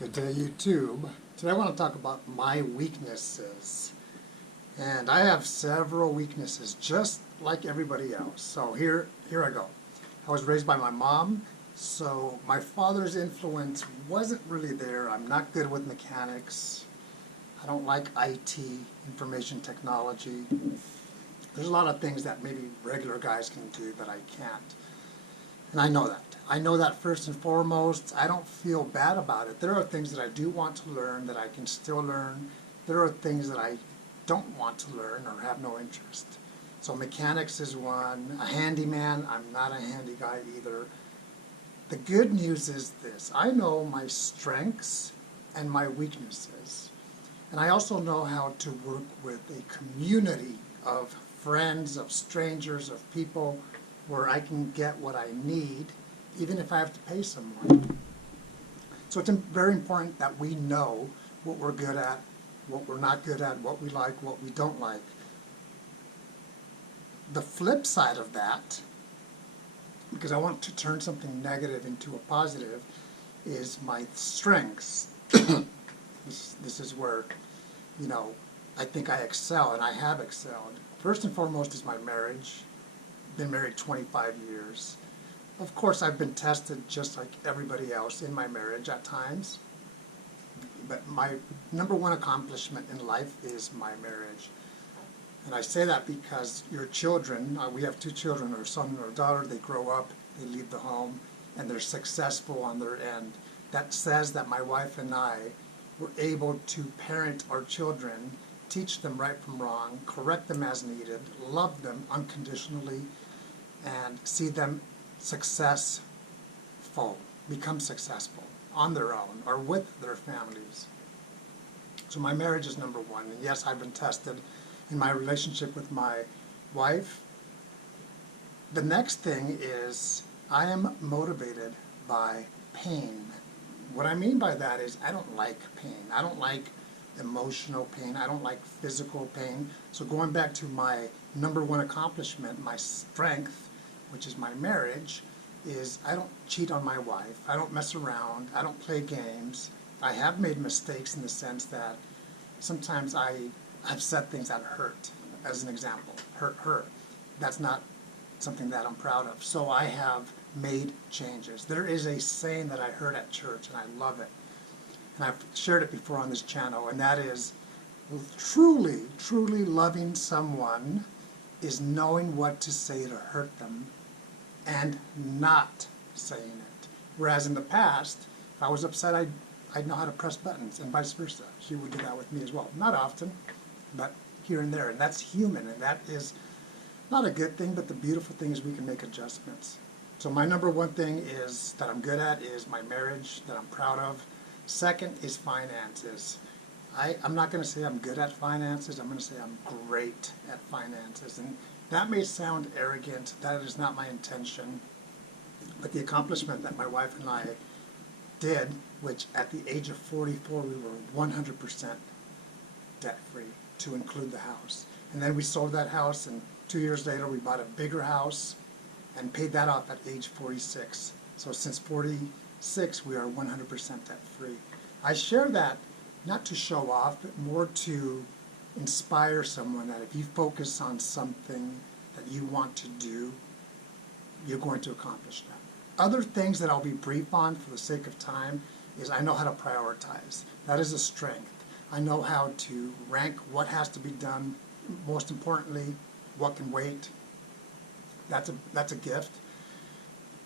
Good day, YouTube. Today I want to talk about my weaknesses. And I have several weaknesses, just like everybody else. So here I go. I was raised by my mom, so my father's influence wasn't really there. I'm not good with mechanics. I don't like IT, information technology. There's a lot of things that maybe regular guys can do that I can't. And I know that. I know that first and foremost. I don't feel bad about it. There are things that I do want to learn that I can still learn. There are things that I don't want to learn or have no interest. So mechanics is one. A handyman, I'm not a handy guy either. The good news is this. I know my strengths and my weaknesses. And I also know how to work with a community of friends, of strangers, of people where I can get what I need, even if I have to pay someone. So it's very important that we know what we're good at, what we're not good at, what we like, what we don't like. The flip side of that, because I want to turn something negative into a positive, is my strengths. This is where, I think I excel, and I have excelled. First and foremost is my marriage. Been married 25 years. Of course, I've been tested just like everybody else in my marriage at times. But my number one accomplishment in life is my marriage. And I say that because your children, we have two children, our son and our daughter, they grow up, they leave the home, and they're successful on their end. That says that my wife and I were able to parent our children, teach them right from wrong, correct them as needed, love them unconditionally, and see them become successful on their own or with their families. So my marriage is number one. And yes, I've been tested in my relationship with my wife. The next thing is I am motivated by pain. What I mean by that is I don't like pain. I don't like emotional pain. I don't like physical pain. So going back to my number one accomplishment, my strength, which is my marriage, is I don't cheat on my wife. I don't mess around. I don't play games. I have made mistakes in the sense that sometimes I've said things that hurt, as an example, hurt her. That's not something that I'm proud of. So I have made changes. There is a saying that I heard at church, and I love it. And I've shared it before on this channel, and that is, truly, truly loving someone is knowing what to say to hurt them and not saying it. Whereas in the past, if I was upset, I'd know how to press buttons, and vice versa. She would do that with me as well. Not often, but here and there. And that's human, and that is not a good thing, but the beautiful thing is we can make adjustments. So my number one thing is that I'm good at is my marriage, that I'm proud of. Second is finances. I'm not going to say I'm good at finances. I'm going to say I'm great at finances. And that may sound arrogant. That is not my intention. But the accomplishment that my wife and I did, which at the age of 44, we were 100% debt-free, to include the house. And then we sold that house, and 2 years later we bought a bigger house and paid that off at age 46. So since 46, we are 100% debt-free. I share that not to show off, but more to inspire someone that if you focus on something that you want to do, you're going to accomplish that. Other things that I'll be brief on for the sake of time is I know how to prioritize. That is a strength. I know how to rank what has to be done. Most importantly, what can wait. That's a gift.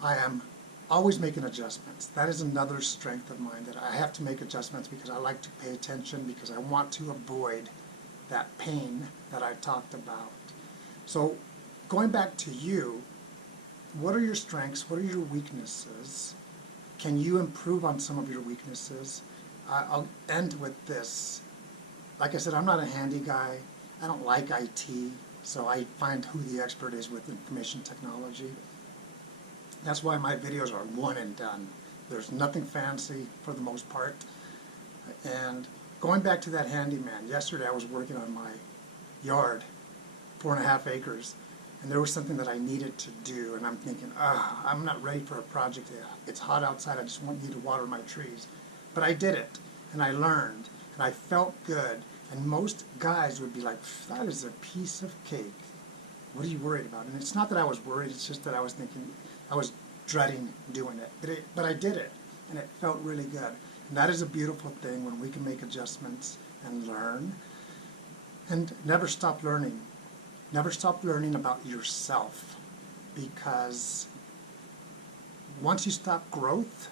I am always making adjustments. That is another strength of mine, that I have to make adjustments because I like to pay attention, because I want to avoid that pain that I talked about. So going back to you, what are your strengths? What are your weaknesses? Can you improve on some of your weaknesses? I'll end with this. Like I said, I'm not a handy guy. I don't like IT, so I find who the expert is with information technology. That's why my videos are one and done. There's nothing fancy for the most part. And going back to that handyman, yesterday I was working on my yard, 4.5 acres, and there was something that I needed to do, and I'm thinking, I'm not ready for a project yet. It's hot outside, I just want you to water my trees. But I did it, and I learned, and I felt good. And most guys would be like, that is a piece of cake. What are you worried about? And it's not that I was worried, it's just that I was thinking, I was dreading doing it. But I did it, and it felt really good. And that is a beautiful thing when we can make adjustments and learn. And never stop learning. Never stop learning about yourself, because once you stop growth,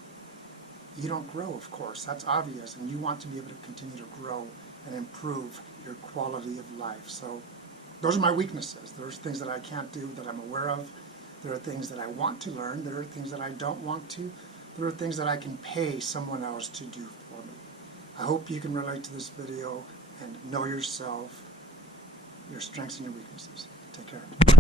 you don't grow, of course. That's obvious, and you want to be able to continue to grow and improve your quality of life. So those are my weaknesses. There's things that I can't do that I'm aware of. There are things that I want to learn. There are things that I don't want to. There are things that I can pay someone else to do for me. I hope you can relate to this video and know yourself, your strengths and your weaknesses. Take care.